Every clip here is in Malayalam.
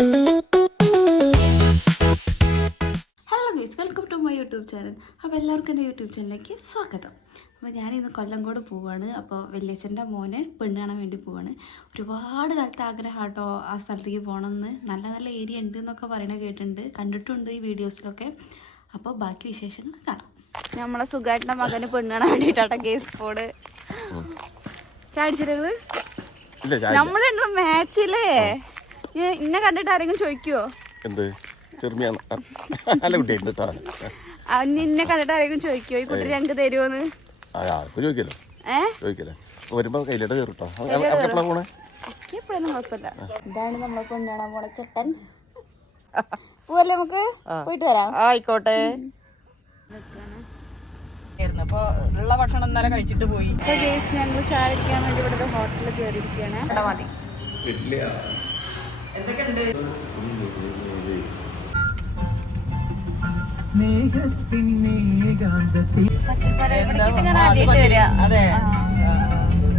Hello guys, welcome to my YouTube channel. അപ്പോൾ എല്ലാവർക്കും എൻ്റെ യൂട്യൂബ് ചാനലിലേക്ക് സ്വാഗതം. അപ്പോൾ ഞാനിന്ന് കൊല്ലംകോട് പോവാണ്. അപ്പോൾ വല്യച്ഛൻ്റെ മോനെ പെണ്ണ് കാണാൻ വേണ്ടി പോവാണ്. ഒരുപാട് കാലത്തെ ആഗ്രഹം കേട്ടോ ആ സ്ഥലത്തേക്ക് പോകണമെന്ന്. നല്ല നല്ല ഏരിയ ഉണ്ട് എന്നൊക്കെ പറയണത് കേട്ടിട്ടുണ്ട്, കണ്ടിട്ടുണ്ട് ഈ വീഡിയോസിലൊക്കെ. അപ്പോൾ ബാക്കി വിശേഷങ്ങൾ കാണാം. നമ്മളെ സുഖമായിട്ട മകന് പെണ്ണ് കാണാൻ വേണ്ടിയിട്ടാട്ടോ കേസ് പോട് ചാടിച്ചിട്ടുള്ളത്. നമ്മളുണ്ടോ മാച്ചിലേ ഇന്നെ കണ്ടിട്ട് ആരെങ്കിലും ചോദിക്കുവോ? എന്ത് നിന്നെ കണ്ടിട്ട് ആരെങ്കിലും ചോദിക്കുവോ ഈ കുട്ടി ഞങ്ങക്ക് തരുമോന്ന്? എപ്പോഴൊന്നും കുഴപ്പമില്ല. ഇതാണ് നമ്മളെ പെണ്ണ് കാണാൻ പോണ ചെട്ടൻ. പോവല്ലേ, നമുക്ക് പോയിട്ട് വരാം. ആയിക്കോട്ടെ. അപ്പൊ ഉള്ള ഭക്ഷണം ഇന്നലെ കഴിച്ചിട്ട് പോയി. ഞങ്ങൾ ചായ കുടിക്കാൻ വേണ്ടി ഇവിടെ ഹോട്ടലിൽ കയറിയിരിക്കുകയാണ്. മതി എന്തൊക്കെയുണ്ട്? അതെ,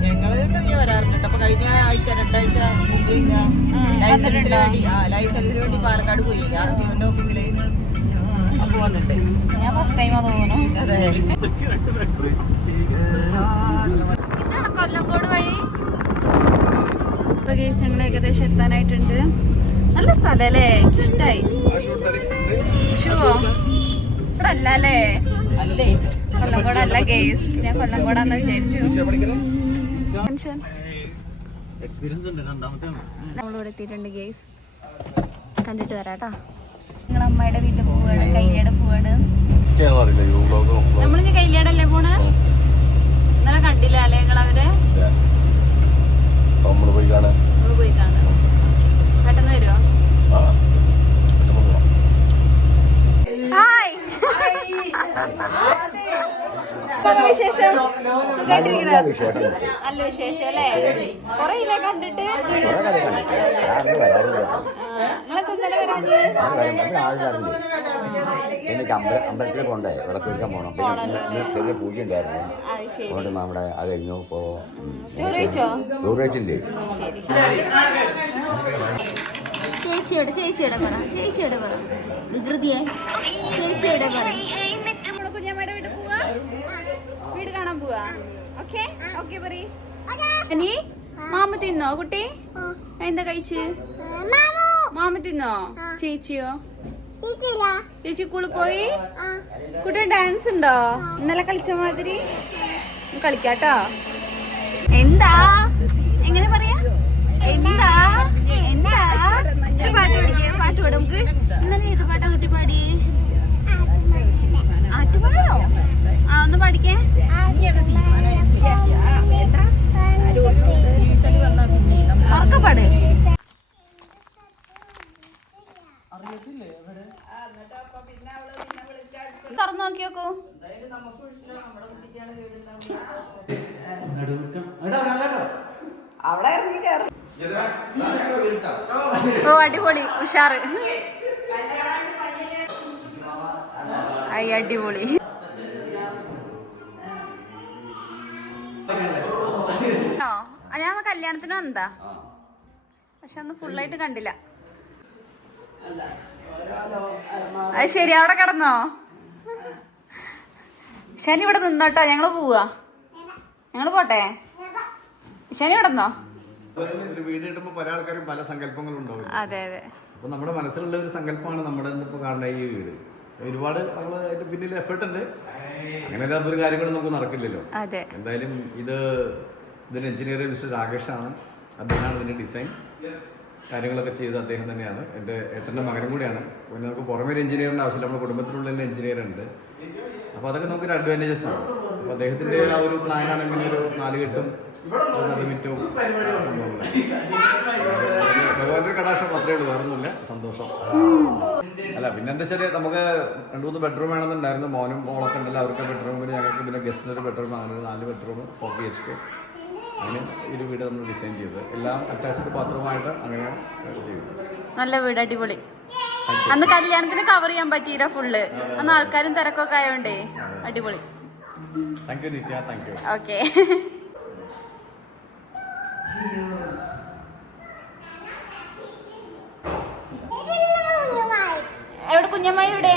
ഞങ്ങള് വരാറുണ്ട്. അപ്പൊ കഴിഞ്ഞ ആഴ്ച 2 ആഴ്ച മുമ്പ് ലൈസൻസിന് വേണ്ടി പാലക്കാട് പോയി ആർടിഒന്റെ ഓഫീസില്. അപ്പൊ വന്നിട്ട് ഞാൻ ഫസ്റ്റ് ടൈമാ തോന്നുന്നു. അതെ, കൊല്ലംകോട് വഴി ഇപ്പൊ കേസ് ഞങ്ങൾ ഏകദേശം എത്താനായിട്ടുണ്ട്. നല്ല സ്ഥലല്ലേ, എനിക്കിഷ്ടായി. ഷുവോ ഇവിടെ അല്ല അല്ലേ? കൊല്ലംകോട് അല്ല കേസ്, ഞാൻ കൊല്ലംകോടാന്ന് വിചാരിച്ചു. നമ്മളിവിടെ എത്തിയിട്ടുണ്ട് കേസ്, കണ്ടിട്ട് വരാട്ടാ. നിങ്ങൾ അമ്മയുടെ വീട്ടിൽ പോവാണ്, കൈലിയുടെ പോവാണ്. നമ്മളിന്ന് കൈലിയാടല്ലേ പോണ്? ഇന്നലെ കണ്ടില്ല അല്ലേ ഞങ്ങളവരെ? പോയി കാണാം. പെട്ടെന്ന് വരുമോ? ഹായ്, വിശേഷം? സുഖമായിട്ടിരിക്കുന്നത്? നല്ല വിശേഷം അല്ലേ? കൊറേ ഇല്ലേ കണ്ടിട്ട്? നിങ്ങളെന്താ ഇന്നലെ വരാഞ്ഞ്? എനിക്ക് അമ്പലത്തിൽ പോണ്ടേ, ഇവിടെ കുളിക്കാൻ പോകണം. ചെറിയ പൂജ ഉണ്ടായിരുന്നു, അതുകൊണ്ട് നമ്മുടെ അത് കഴിഞ്ഞു. ഇപ്പോ ചോറ് കഴിച്ചില്ലേ? ശരി. ചേച്ചിയോടെ പറ വികൃതിയെ. ചേച്ചിയോടെ പറ. കുഞ്ഞമ്മയുടെ വീട്ടിൽ പോവാ, വീട് കാണാൻ പോവാ. ഓക്കെ ഓക്കെ പറയ്. നീ മാമ തിന്നോ കുട്ടി? എന്താ കഴിച്ച്? മാമ തിന്നോ? ചേച്ചിയോ? ചേച്ചി സ്കൂളിൽ പോയി. കുട്ടി ഡാൻസ് ഉണ്ടോ? ഇന്നലെ കളിച്ച മാതിരി കളിക്കാട്ടോ. എന്താ എങ്ങനെ പറയാ? എന്താ പാട്ട് പഠിക്കാം. പാട്ട് പാടും നമുക്ക്. ഇന്നലെ ഏത് പാട്ടാ കുട്ടി പാടി? ആറ്റുപാടോ? ആ, ഒന്ന് പഠിക്കേ. ഉറക്കപ്പാട്. തുറന്നു നോക്കി നോക്കൂ. ഓ അടിപൊളി, ഉഷാറ്. അടിപൊളി. ഞാൻ കല്യാണത്തിന് വന്നതാ, പക്ഷെ അന്ന് ഫുള്ളായിട്ട് കണ്ടില്ല. അത് ശരി, അവിടെ കിടന്നോ? ശനി ഇവിടെ നിന്നോട്ടോ, ഞങ്ങള് പോവാ. ഞങ്ങള് പോട്ടെ. ശനി കിടന്നോ? വീട് കിട്ടുമ്പോൾ പല ആൾക്കാരും പല സങ്കല്പങ്ങളും ഉണ്ടാവും. അതെ അതെ. അപ്പൊ നമ്മുടെ മനസ്സിലുള്ള ഒരു സങ്കല്പമാണ് നമ്മുടെ ഇന്നിപ്പോ കാണുന്ന ഈ വീട്. ഒരുപാട് നമ്മൾ അതിന്റെ പിന്നിൽ എഫേർട്ട് ഉണ്ട്. അങ്ങനെ ഒരു കാര്യങ്ങളും നമുക്ക് നടക്കില്ലല്ലോ. എന്തായാലും ഇതിന് എഞ്ചിനീയർ മിസ്റ്റർ രാകേഷാണ്. അദ്ദേഹമാണ് ഇതിന്റെ ഡിസൈൻ കാര്യങ്ങളൊക്കെ ചെയ്ത് അദ്ദേഹം തന്നെയാണ്. എൻ്റെ ഏട്ടൻ്റെ മകനും കൂടിയാണ്. പിന്നെ നമുക്ക് പുറമേ ഒരു എഞ്ചിനീയറിൻ്റെ ആവശ്യമില്ല, നമ്മുടെ കുടുംബത്തിലുള്ള എഞ്ചിനീയർ ഉണ്ട്. അപ്പോൾ അതൊക്കെ നമുക്കൊരു അഡ്വാൻറ്റേജസ് ആണ്. അപ്പോൾ അദ്ദേഹത്തിൻ്റെ ആ ഒരു പ്ലാനാണെങ്കിൽ ഒരു 4 കെട്ടും 4 മിനിറ്റും ഭഗവാന്റെ കടാക്ഷം മാത്രമേ ഉള്ളൂ, വേറൊന്നുമില്ല. സന്തോഷം. അല്ല പിന്നെന്താ വെച്ചാൽ നമുക്ക് 2-3 ബെഡ്റൂം വേണമെന്നുണ്ടായിരുന്നു. മോനും മോളൊക്കെ ഉണ്ടല്ലോ, അവർക്ക് ബെഡ്റൂം. പിന്നെ ഞങ്ങൾക്ക് പിന്നെ ഗസ്റ്റിനൊരു ബെഡ്റൂം, അങ്ങനെ 4 ബെഡ്റൂം 4 BHK. അങ്ങനെ ഒരു വീട് നമ്മൾ ഡിസൈൻ ചെയ്തത്. എല്ലാം അറ്റാച്ച്ഡ് ബാത്റൂമായിട്ട് അങ്ങനെയാണ് ചെയ്തത്. നല്ല വീട്, അടിപൊളി. അന്ന് കല്യാണത്തിന് കവർ ചെയ്യാൻ പറ്റിയില്ല ഫുള്ള്. അന്ന് ആൾക്കാരും തിരക്കൊക്കെ ആയോണ്ടേ അടിപൊളി. Thank you Nithya, thank you. Okay. എന്നിട്ട് കുഞ്ഞമ്മായി ഇവിടെ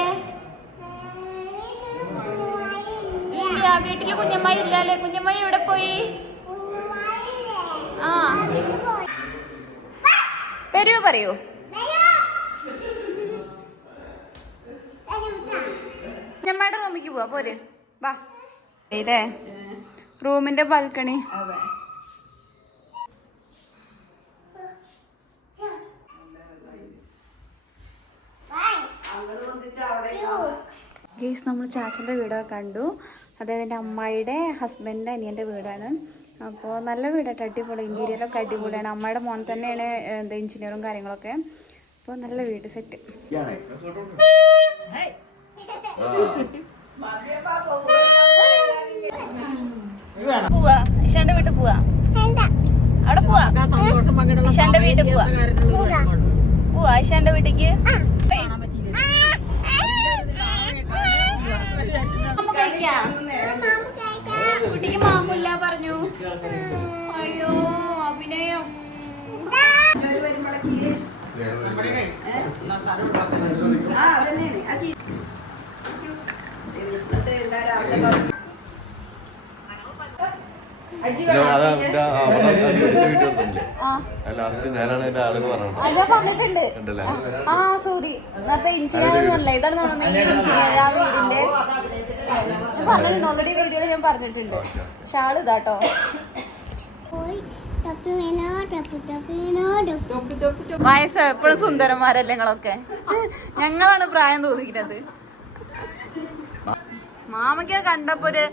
ഇല്ല, വീട്ടില് കുഞ്ഞമ്മായി ഇല്ലല്ലേ? കുഞ്ഞമ്മായി എവിടെ പോയി? ആ വരൂ, പറയൂ. കുഞ്ഞമ്മയുടെ റൂമിലേക്ക് പോവാ, പോരെ വാ. ഇല്ലേ റൂമിന്റെ ബാൽക്കണി. ഗേസ് നമ്മൾ ചാച്ചൻ്റെ വീടൊക്കെ കണ്ടു. അതായത് എൻ്റെ അമ്മായിയുടെ ഹസ്ബൻഡിൻ്റെ അനിയൻ്റെ വീടാണ്. അപ്പോൾ നല്ല വീടായിട്ട് അടിപൊളി, ഇൻറ്റീരിയറൊക്കെ അടിപൊളിയാണ്. അമ്മയുടെ മോൻ തന്നെയാണ് എന്താ എഞ്ചിനീയറും കാര്യങ്ങളൊക്കെ. അപ്പോൾ നല്ല വീട് സെറ്റ്. പോവാ ഇഷാന്റെ വീട്ടിൽ പോവാ, അവിടെ പോവാ. ഇഷാന്റെ വീട്ടിൽ പോവാ, പോവാ ഇഷാന്റെ വീട്ടിക്ക്. കുട്ടിക്ക് മാമൂല്ല പറഞ്ഞു. അയ്യോ അഭിനയം. ലാസ്റ്റ് ഞാനാണ് എന്റെ ആളെന്ന് പറഞ്ഞത്. അതാ പറഞ്ഞിട്ടുണ്ട്. ആ സോറി, നേരത്തെ എഞ്ചിനീയർ ഒന്നുമല്ല, ഇതാണ് നമ്മുടെ മെയിൻ എഞ്ചിനീയർ ആ വീടിന്റെ. ഞാൻ പറഞ്ഞിട്ടുണ്ട് ഓൾറെഡി, വീഡിയോയിൽ ഞാൻ പറഞ്ഞിട്ടുണ്ട്. പക്ഷെ ആള് ഇതാട്ടോ. വയസ്സ് എപ്പോഴും സുന്ദരന്മാരല്ലേ നിങ്ങളൊക്കെ? ഞങ്ങളാണ് പ്രായം തോന്നിക്കുന്നത്. മാമയ്ക്ക് കണ്ടപ്പോ ഒരു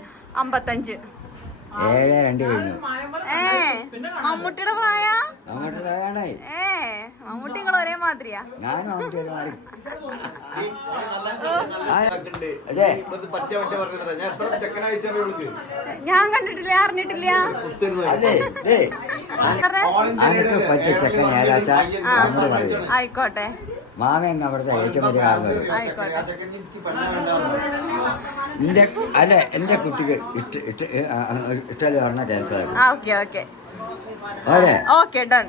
55. 7-2 കഴിഞ്ഞു. മമ്മൂട്ടിയുടെ പ്രായ? പ്രായമാണ്. മമ്മൂട്ടി നിങ്ങൾ ഒരേ മാതിരിയാ? ഞാനും ഞാൻ കണ്ടിട്ടില്ല, അറിഞ്ഞിട്ടില്ല. പറ്റിയ ചെക്കൻ ഏതാച്ചാ നമ്മള് പറയും. ആയിക്കോട്ടെ, മാമയെന്ന് അവിടുത്തെ ഏറ്റവും വലിയ കാരണം. ആയിക്കോട്ടെ. എന്റെ കുട്ടിക്ക് ഇഷ്ടം പറഞ്ഞ cancer okay okay okay done.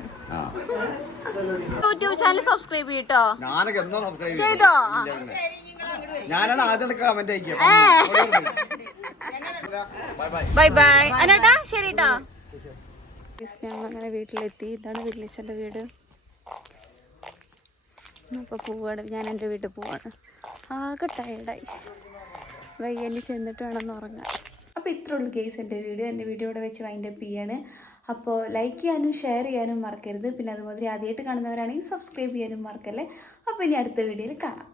YouTube channel subscribe ചെയ്യട്ടോ. ചെയ്തോ? ഞാനാണ് ആദ്യം കമന്റ് അയക്കുക. ബൈ ബൈ അനേട്ടാ, ശരി ട്ടോ. ഞങ്ങളങ്ങനെ വീട്ടിലെത്തി. ഇതാണ് വില്ലേച്ചൻ്റെ വീട്. അപ്പോൾ പോവാണ്, ഞാൻ എൻ്റെ വീട്ടിൽ പോവാണ്. ആകെ ടയർഡായി, വയ്യല്ലി ചെന്നിട്ട് വേണമെന്ന് ഉറങ്ങാൻ. അപ്പോൾ ഇത്രേ ഉള്ളൂ കേസ് എൻ്റെ വീഡിയോ. എൻ്റെ വീഡിയോ ഇവിടെ വെച്ച് വൈൻഡപ്പ് ചെയ്യാണ്. അപ്പോൾ ലൈക്ക് ചെയ്യാനും ഷെയർ ചെയ്യാനും മറക്കരുത്. പിന്നെ അതുപോലെ ആദ്യമായിട്ട് കാണുന്നവരാണെങ്കിൽ സബ്സ്ക്രൈബ് ചെയ്യാനും മറക്കല്ലേ. അപ്പോൾ ഇനി അടുത്ത വീഡിയോയിൽ കാണാം.